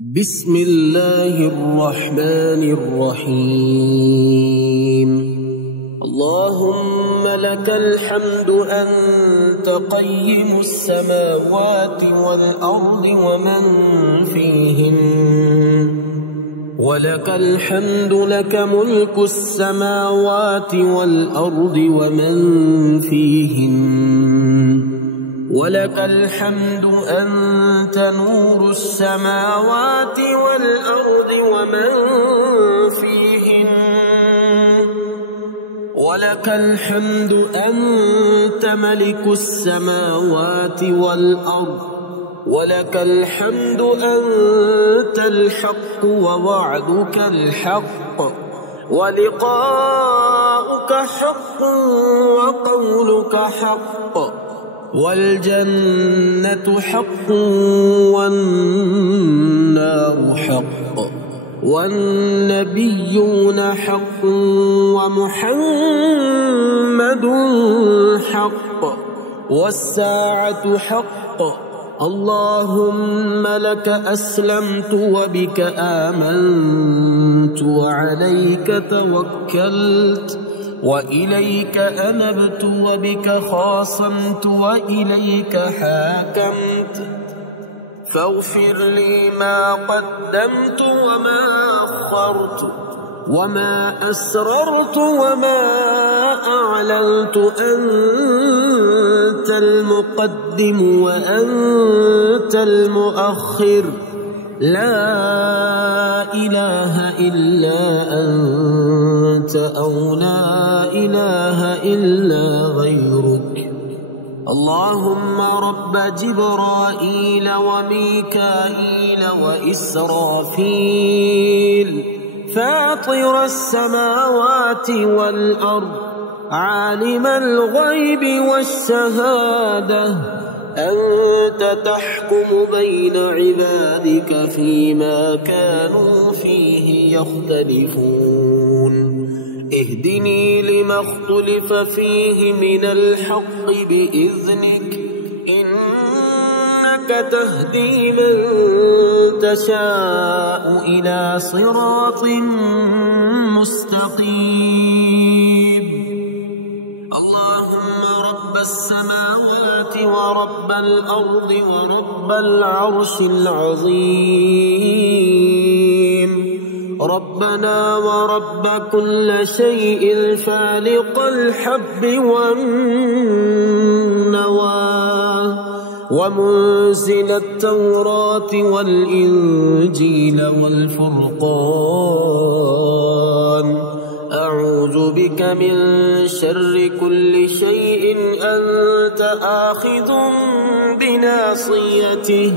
بسم الله الرحمن الرحيم. اللهم لك الحمد أنت قيم السماوات والأرض ومن فيهن، ولك الحمد لك ملك السماوات والأرض ومن فيهن، ولك الحمد أنت نور السماوات والأرض ومن فيهن، ولك الحمد أنت ملك السماوات والأرض، ولك الحمد أنت الحق ووعدك الحق ولقاؤك حق وقولك حق، والجنة حق والنار حق، والنبيون حق ومحمد حق، والساعة حق. اللهم لك أسلمت وبك آمنت وعليك توكلت وإليك أنبت وبك خاصمت وإليك حاكمت، فاغفر لي ما قدمت وما أخرت وما أسررت وما أعلنت، أنت المقدم وأنت المؤخر، لا إله إلا أنت أو لا إله إلا غيرك. اللهم رب جبرائيل وميكائيل وإسرافيل، فاطر السماوات والأرض، عالم الغيب والشهادة، أنت تحكم بين عبادك فيما كانوا فيه يختلفون، اهدني لما اختلف فيه من الحق بإذنك، إنك تهدي من تشاء إلى صراط مستقيم. اللهم رب السماوات ورب الأرض ورب العرش العظيم، ربنا ورب كل شيء فالق الحب والنوى، ومنزل التوراة والإنجيل والفرقان، أعوذ بك من شر كل شيء أنت آخذ بناصيته.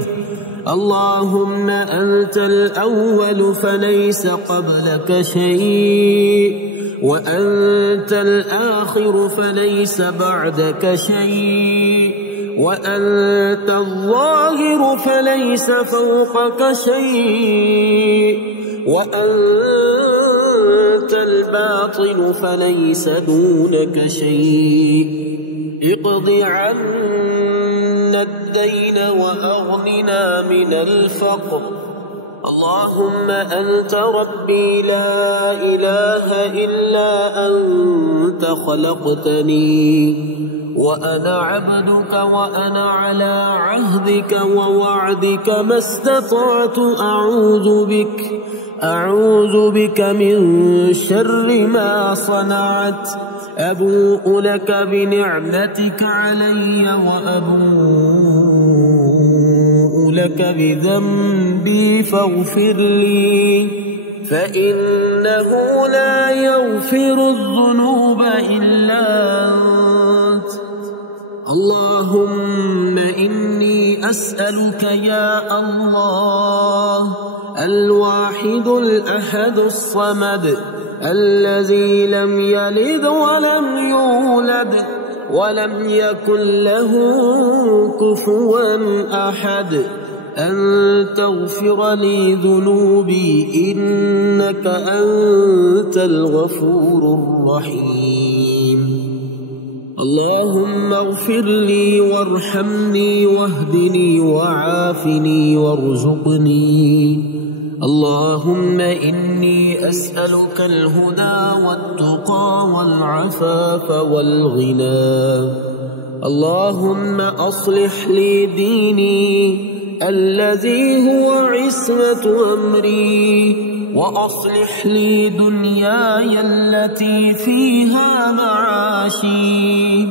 اللهم أنت الأول فليس قبلك شيء، وأنت الآخر فليس بعدك شيء، وأنت الظاهر فليس فوقك شيء، وأنت الباطن فليس دونك شيء. اقض عنا الدين وأغننا من الفقر. اللهم أنت ربي لا إله إلا أنت، خلقتني وأنا عبدك وأنا على عهدك ووعدك ما استطعت، أعوذ بك من شر ما صنعت، أبوء لك بنعمتك علي وأبوء لك بذنبي فاغفر لي، فإنه لا يغفر الذنوب إلا أنت. اللهم إني أسألك يا الله الواحد الأحد الصمد الذي لم يلد ولم يولد ولم يكن له كفوا أحد، أن تغفر لي ذنوبي إنك أنت الغفور الرحيم. اللهم اغفر لي وارحمني واهدني وعافني وارزقني. اللهم إني أسألك الهدى والتقى والعفاف والغنى. اللهم أصلح لي ديني الذي هو عصمة أمري، وأصلح لي دنياي التي فيها معاشي،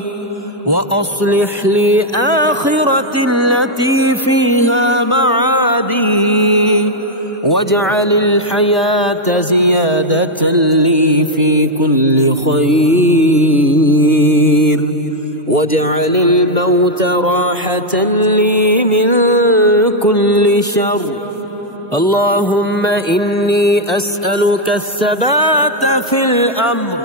وأصلح لي آخرتي التي فيها معادي، واجعل الحياة زيادة لي في كل خير، واجعل الموت راحة لي من كل شر. اللهم إني أسألك الثبات في الأمر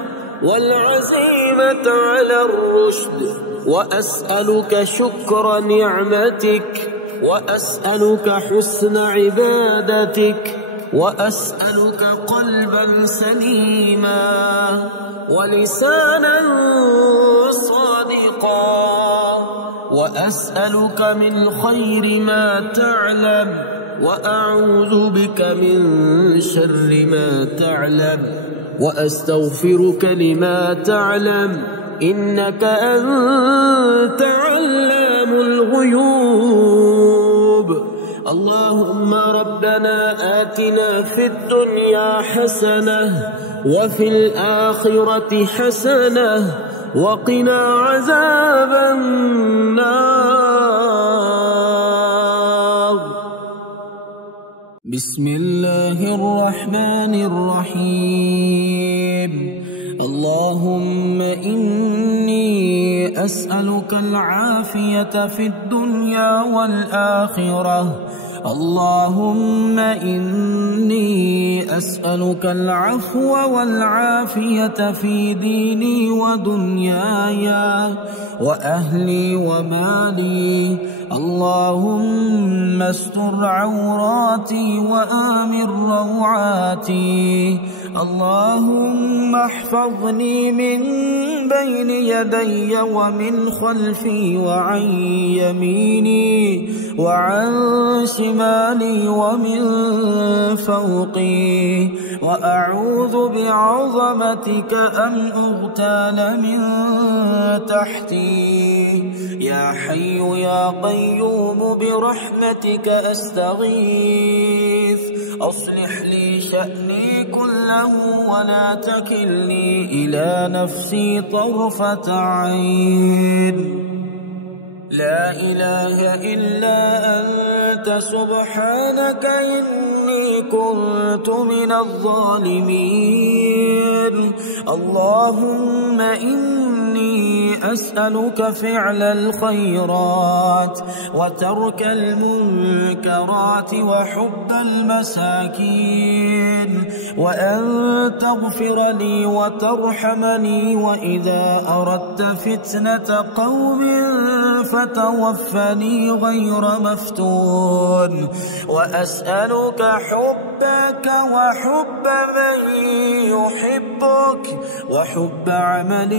والعزيمة على الرشد، وأسألك شكر نعمتك، وأسألك حسن عبادتك، وأسألك قلبا سليما ولسانا صادقا، وأسألك من خير ما تعلم، وأعوذ بك من شر ما تعلم، وأستغفرك لما تعلم، إنك أنت علام الغيوب. اللهم ربنا آتنا في الدنيا حسنة وفي الآخرة حسنة وقنا عذاب النار. بسم الله الرحمن الرحيم. اللهم إني أسألك العافية في الدنيا والآخرة. اللهم إني أسألك العفو والعافية في ديني ودنياي وأهلي ومالي. اللهم استر عوراتي وآمن روعاتي. اللهم احفظني من بين يدي ومن خلفي وعن يميني وعن شمالي ومن فوقي، وأعوذ بعظمتك أن أغتال من تحتي. يا حي يا قيوم برحمتك أستغيث. أصلح لي شأني كله ولا تكلني إلى نفسي طرفة عين. لا إله إلا أنت سبحانك إني كنت من الظالمين. اللهم إني أسألك فعل الخيرات وترك المنكرات وحب المساكين، وأن تغفر لي وترحمني، وإذا أردت فتنة قوم فتوفني غير مفتون. وأسألك حبك وحب من يحبك وحب عمل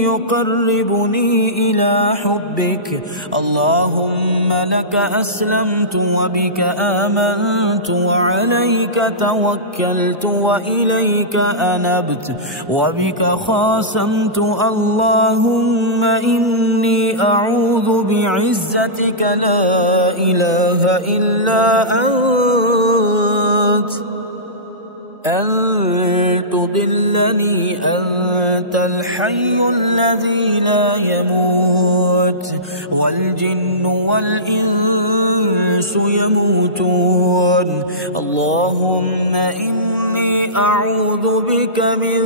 يقربني إلى حبك. اللهم لك أسلمت وبك آمنت وعليك توكلت وإليك أنبت وبك خاصمت. اللهم إني أعوذ بعزتك لا إله إلا أنت أن تضلني. أنت الحي الذي لا يموت، والجن والإنس يموتون. اللهم إني أعوذ بك من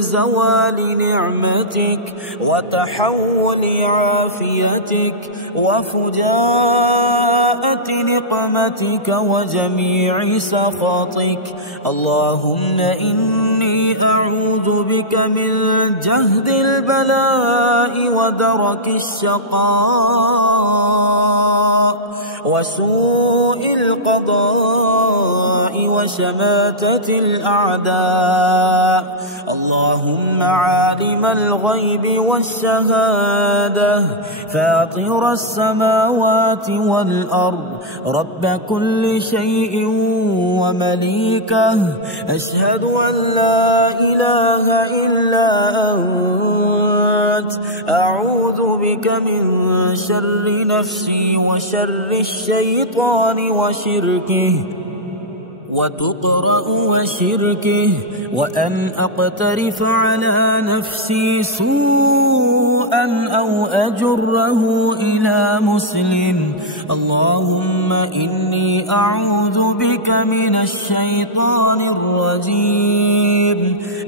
زوال نعمتك وتحول عافيتك وفجاءة نقمتك وجميع سخطك. اللهم إني أعوذ بك من جهد البلاء ودرك الشقاء وسوء القضاء وشماتة الأعداء. اللهم عالم الغيب والشهادة فاطر السماوات والأرض رب كل شيء ومليكه، أشهد أن لا إله إلا أنت، أعوذ بك من شر نفسي وشر الشيطان وشركه وتقرأ وشركه، وأن أقترف على نفسي سوءا أو أجره إلى مسلم. اللهم إني أعوذ بك من الشيطان الرجيم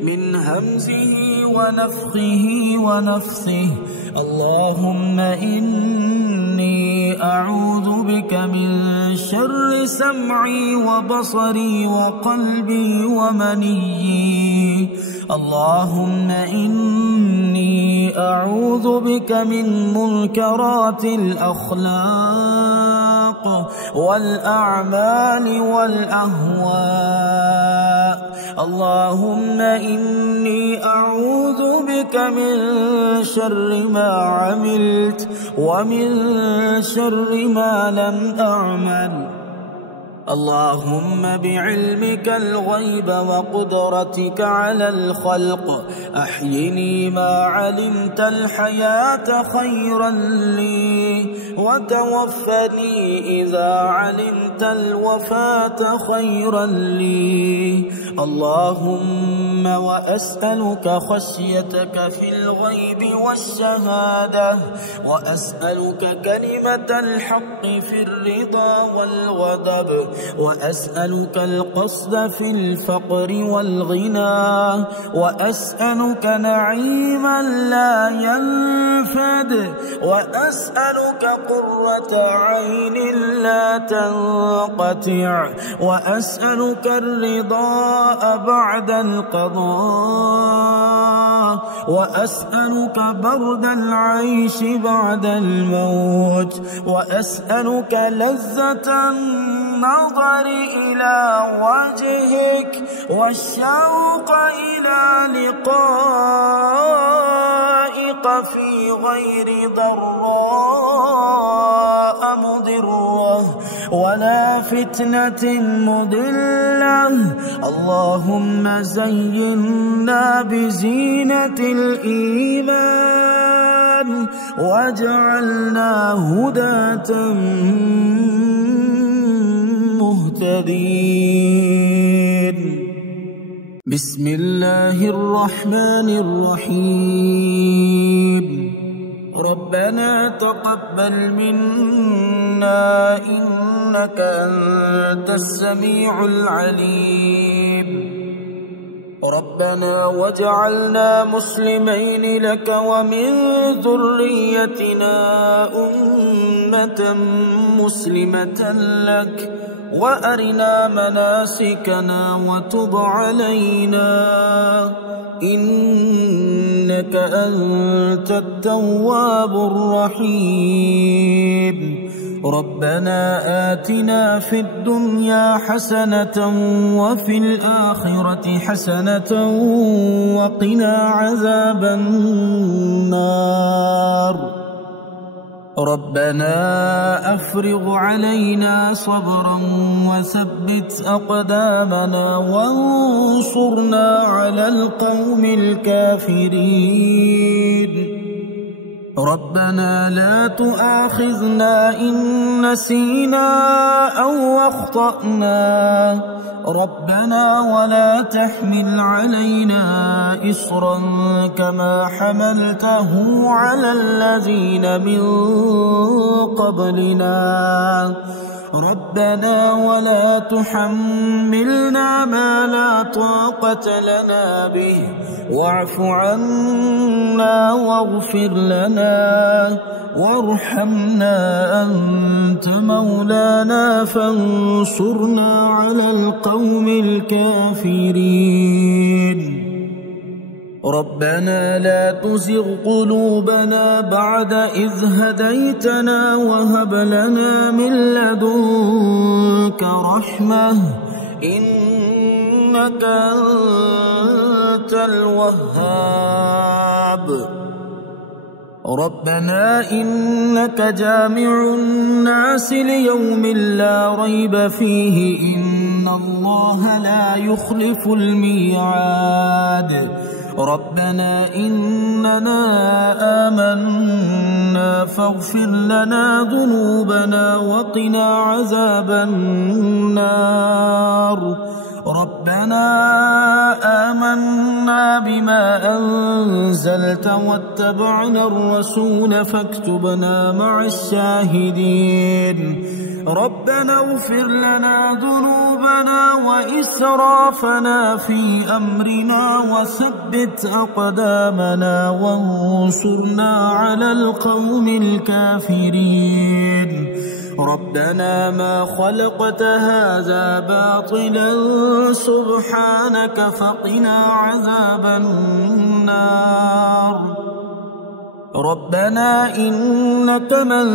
من همزه ونفخه ونفثه. اللهم إني أعوذ بك من شر سمعي وبصري وقلبي ومنيي. اللهم إني أعوذ بك من منكرات الأخلاق والأعمال والأهواء. اللهم إني أعوذ بك من شر ما عملت ومن شر ما لم أعمل. اللهم بعلمك الغيب وقدرتك على الخلق أحيني ما علمت الحياة خيرا لي، وتوفني إذا علمت الوفاة خيرا لي. اللهم وأسألك خشيتك في الغيب والشهادة، وأسألك كلمة الحق في الرضا والغضب، وأسألك القصد في الفقر والغنى، وأسألك نعيما لا ينفد، وأسألك قرة عين لا تنقطع، وأسألك الرضا بعد القضاء، وأسألك برد العيش بعد الموت، وأسألك لذة النظر إلى وجهك والشوق إلى لقائك في غير ضراء مضرة ولا فتنة مضلة. اللهم زينا بزينة الإيمان واجعلنا هداة مهتدين. بسم الله الرحمن الرحيم. ربنا تقبل منا إنك أنت السميع العليم. ربنا واجعلنا مسلمين لك ومن ذريتنا أمة مسلمة لك، وأرنا مناسكنا وتب علينا إنك أنت التواب الرحيم. ربنا آتنا في الدنيا حسنة وفي الآخرة حسنة وقنا عذاب النار. ربنا أفرغ علينا صبرا وثبت أقدامنا وانصرنا على القوم الكافرين. ربنا لا تؤاخذنا إن نسينا أو أخطأنا. ربنا ولا تحمل علينا إصرا كما حملته على الذين من قبلنا. ربنا ولا تحملنا ما لا طاقة لنا به، واعف عنا واغفر لنا وارحمنا أنت مولانا فانصرنا على القوم الكافرين. ربنا لا تزغ قلوبنا بعد إذ هديتنا وهب لنا من لدنك رحمة إنك أنت الوهاب. ربنا إنك جامع الناس ليوم لا ريب فيه إن الله لا يخلف الميعاد. ربنا إننا آمنا فاغفر لنا ذنوبنا وقنا عذاب النار. ربنا آمنا بما أنزلت واتبعنا الرسول فاكتبنا مع الشاهدين. ربنا اغفر لنا ذنوبنا وإسرافنا في أمرنا وثبت أقدامنا وانصرنا على القوم الكافرين. ربنا ما خلقت هذا باطلا سبحانك فقنا عذاب النار. ربنا إنك من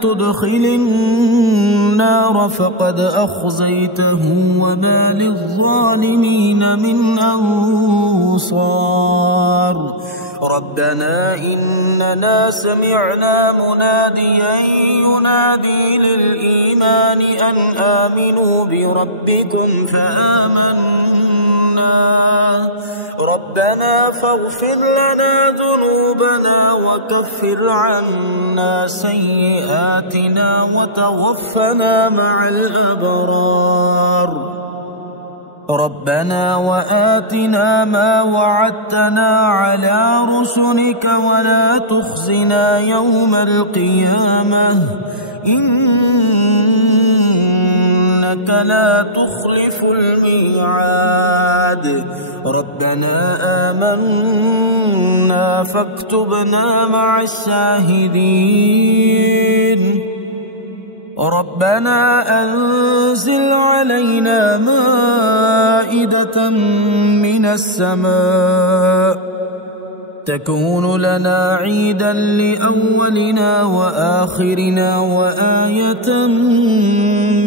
تدخل النار فقد أخزيته وما للظالمين من أنصار. ربنا إننا سمعنا مناديا ينادي للإيمان أن آمنوا بربكم فآمنا. ربنا فاغفر لنا ذنوبنا وكفر عنا سيئاتنا وتوفنا مع الأبرار. ربنا وآتنا ما وعدتنا على رسلك ولا تخزنا يوم القيامة إنك لا تخلف الميعاد. ربنا آمنا فاكتبنا مع الشاهدين. ربنا أنزل علينا مائدة من السماء تكون لنا عيدا لأولنا وآخرنا وآية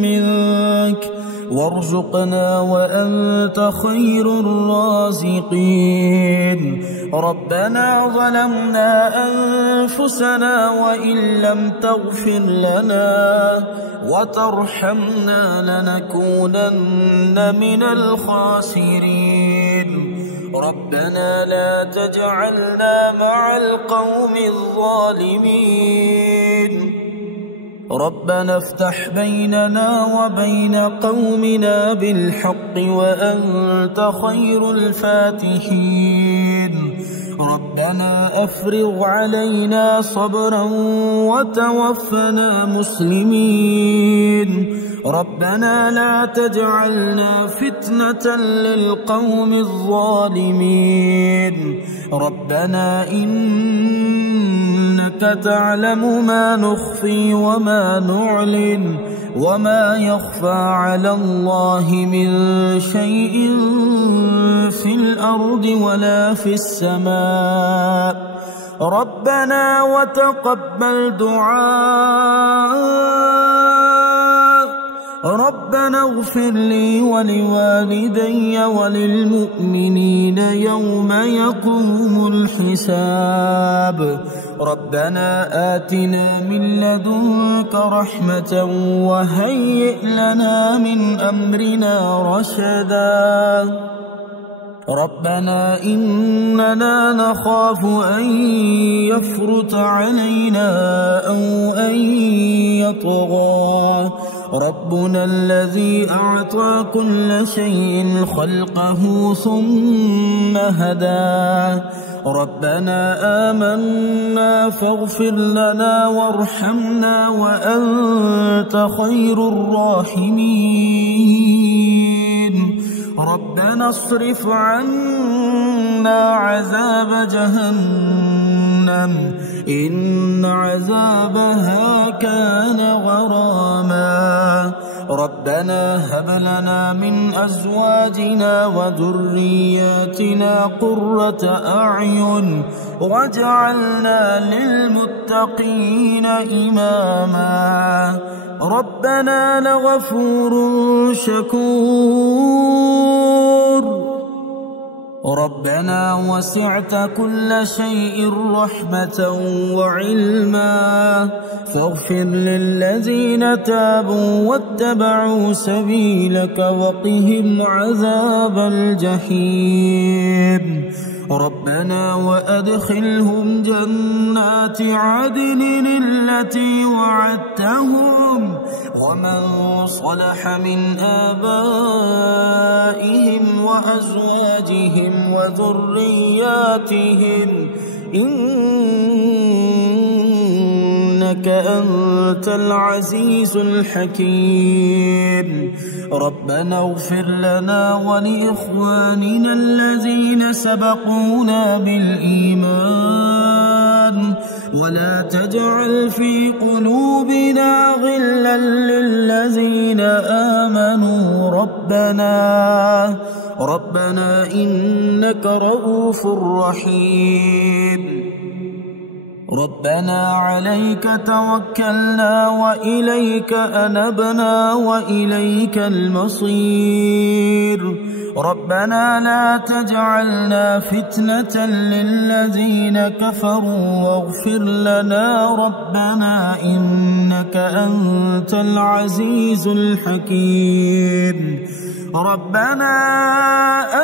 منك وارزقنا وأنت خير الرازقين. ربنا ظلمنا أنفسنا وإن لم تغفر لنا وترحمنا لنكونن من الخاسرين. ربنا لا تجعلنا مع القوم الظالمين. ربنا افتح بيننا وبين قومنا بالحق وأنت خير الفاتحين. ربنا أفرغ علينا صبرا وتوفنا مسلمين. ربنا لا تجعلنا فتنة للقوم الظالمين. ربنا إنك تعلم ما نخفي وما نعلن وما يخفى على الله من شيء في الأرض ولا في السماء. ربنا وتقبل دعاء. ربنا اغفر لي ولوالدي وللمؤمنين يوم يقوم الحساب. ربنا آتنا من لدنك رحمة وهيئ لنا من أمرنا رشدا. ربنا إننا نخاف أن يفرط علينا أو أن يطغى ربنا الذي أعطى كل شيء خلقه ثم هدى. ربنا آمنا فاغفر لنا وارحمنا وأنت خير الراحمين. ربنا اصرف عنا عذاب جهنم إن عذابها كان غراما. ربنا هب لنا من أزواجنا وذرياتنا قرة أعين واجعلنا للمتقين إماما. ربنا لغفور شكور ربنا وسعت كل شيء رحمة وعلما فاغفر للذين تابوا واتبعوا سبيلك وقهم عذاب الجحيم ربنا وأدخلهم جنات عدن التي وعدتهم ومن صلح من آبائهم وأزواجهم وذرياتهم إنك أنت العزيز الحكيم ربنا اغفر لنا ولإخواننا الذين سبقونا بالإيمان ولا تجعل في قلوبنا غلا للذين آمنوا ربنا إنك رؤوف رحيم ربنا عليك توكلنا وإليك أنبنا وإليك المصير ربنا لا تجعلنا فتنة للذين كفروا واغفر لنا ربنا إنك أنت العزيز الحكيم ربنا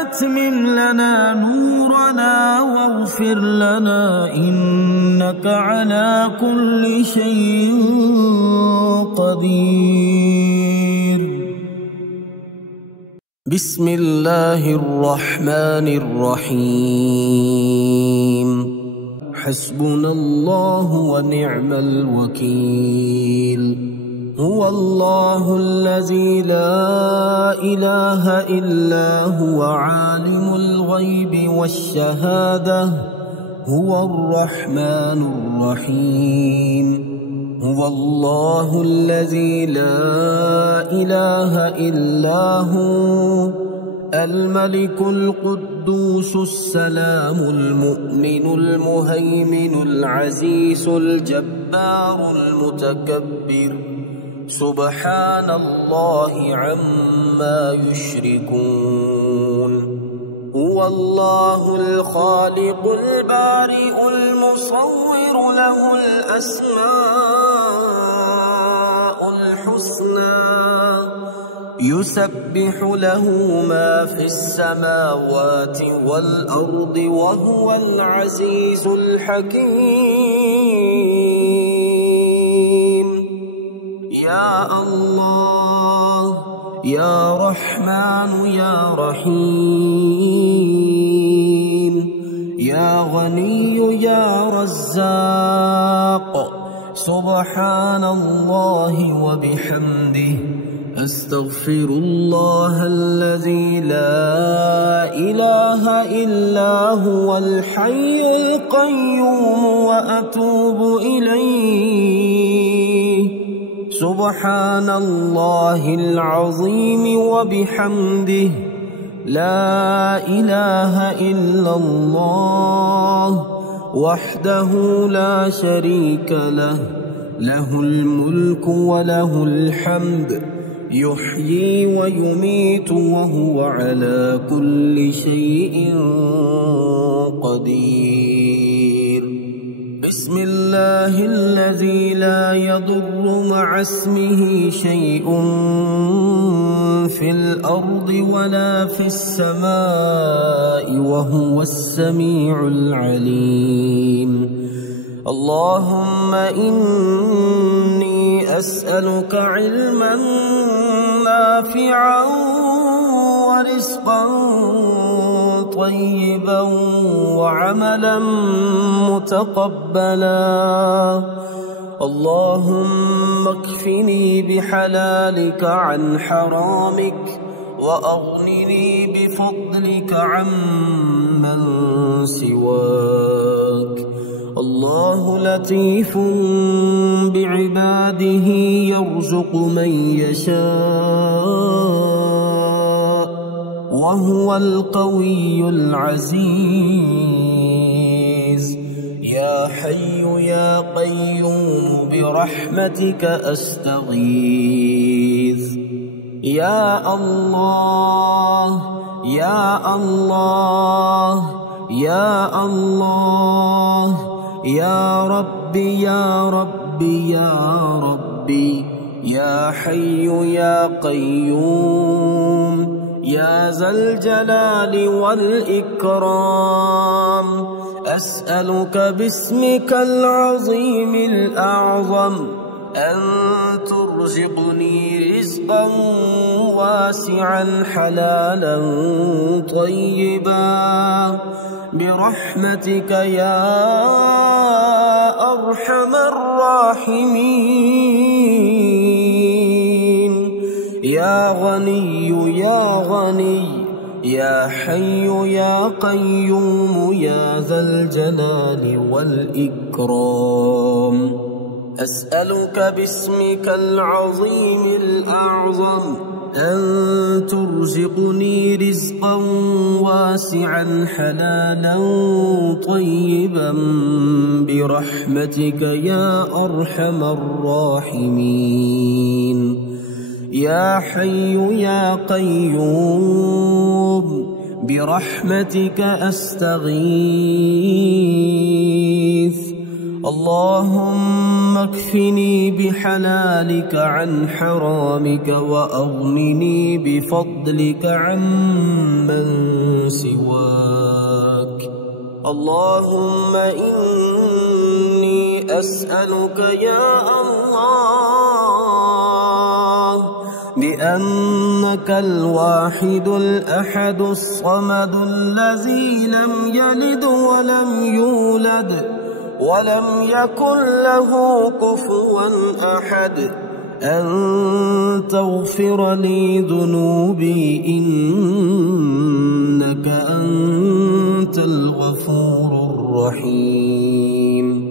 أتمم لنا نورنا واغفر لنا إنك على كل شيء قدير بسم الله الرحمن الرحيم حسبنا الله ونعم الوكيل هو الله الذي لا إله إلا هو عالم الغيب والشهادة هو الرحمن الرحيم هو الله الذي لا إله إلا هو الملك القدوس السلام المؤمن المهيمن العزيز الجبار المتكبر سبحان الله عما يشركون هو الله الخالق البارئ المصور له الأسماء الحسنى يسبح له ما في السماوات والأرض وهو العزيز الحكيم يا الله يا رحمن يا رحيم يا غني يا رزاق سبحان الله وبحمده أستغفر الله الذي لا إله إلا هو الحي القيوم وأتوب إليه سبحان الله العظيم وبحمده لا إله إلا الله وحده لا شريك له له الملك وله الحمد يحيي ويميت وهو على كل شيء قدير بسم الله الذي لا يضر مع اسمه شيء في الأرض ولا في السماء وهو السميع العليم اللهم إني أسألك علما نافعا ورزقا طيبا وعملا متقبلا اللهم اكفني بحلالك عن حرامك وأغنني بفضلك عمن سواك الله لطيف بعباده يرزق من يشاء وهو القوي العزيز يا حي يا قيوم برحمتك أستغيث يا الله يا الله يا الله يا ربي يا ربي يا ربي يا حي يا قيوم يا ذا الجلال والإكرام أسألك باسمك العظيم الأعظم أن ترزقني رزقا واسعا حلالا طيبا برحمتك يا أرحم الراحمين يا غني يا غني يا حي يا قيوم يا ذا الجلال والإكرام أسألك باسمك العظيم الأعظم أن ترزقني رزقا واسعا حلالا طيبا برحمتك يا أرحم الراحمين يا حي يا قيوم برحمتك أستغيث اللهم اكفني بحلالك عن حرامك وأغنني بفضلك عمن سواك اللهم إني أسألك يا الله بأنك الواحد الأحد الصمد الذي لم يلد ولم يولد ولم يكن له كفوا أحد أن تغفر لي ذنوبي إنك أنت الغفور الرحيم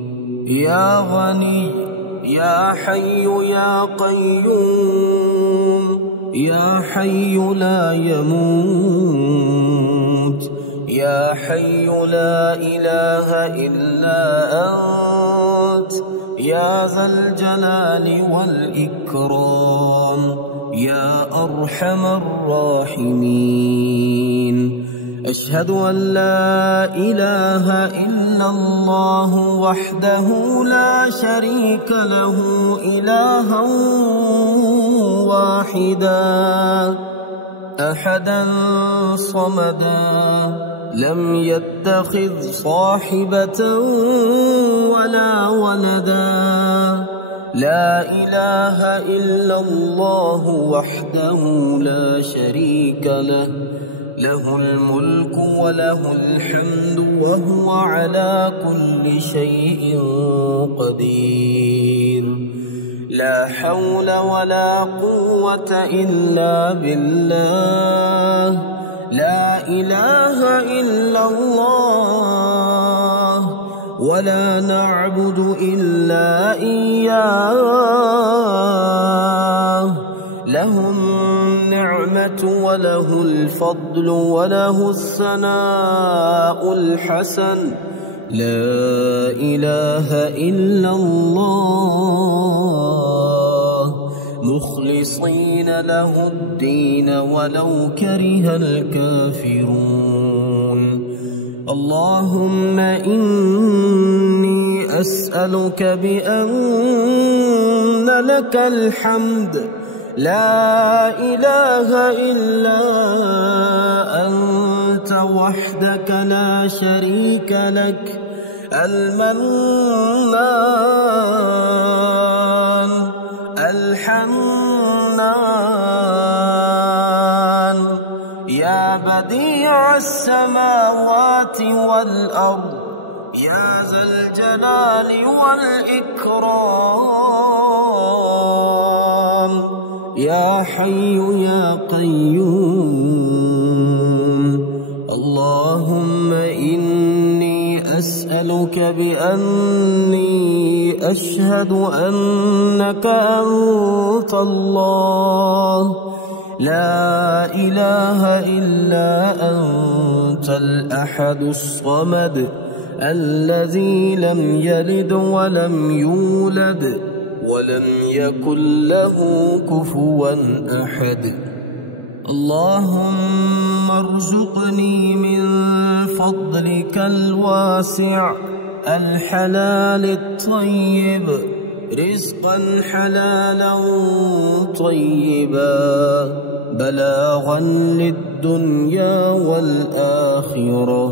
يا غني يا حي يا قيوم يا حي لا يموت يا حي لا إله إلا أنت يا ذا الجلال والإكرام يا أرحم الراحمين أشهد أن لا إله إلا الله وحده لا شريك له إلها واحدا أحدا صمدا لم يتخذ صاحبة ولا ولدا لا إله إلا الله وحده لا شريك له له الملك وله الحمد وهو على كل شيء قدير لا حول ولا قوة إلا بالله لا إله إلا الله ولا نعبد إلا إياه له النعمة وله الفضل وله الثناء الحسن لا إله إلا الله مخلصين له الدين ولو كره الكافرون اللهم إني أسألك بأن لك الحمد لا إله إلا أنت وحدك لا شريك لك المنان الحنان يا بديع السماوات والأرض يا ذا الجلال والإكرام يا حي يا قيوم اللهم إني أسألك بأني أشهد أنك أنت الله لا إله إلا أنت الأحد الصمد الذي لم يلد ولم يولد ولم يكن له كفوا أحد اللهم ارزقني من فضلك الواسع الحلال الطيب رزقا حلالا طيبا بلاغا للدنيا والآخرة.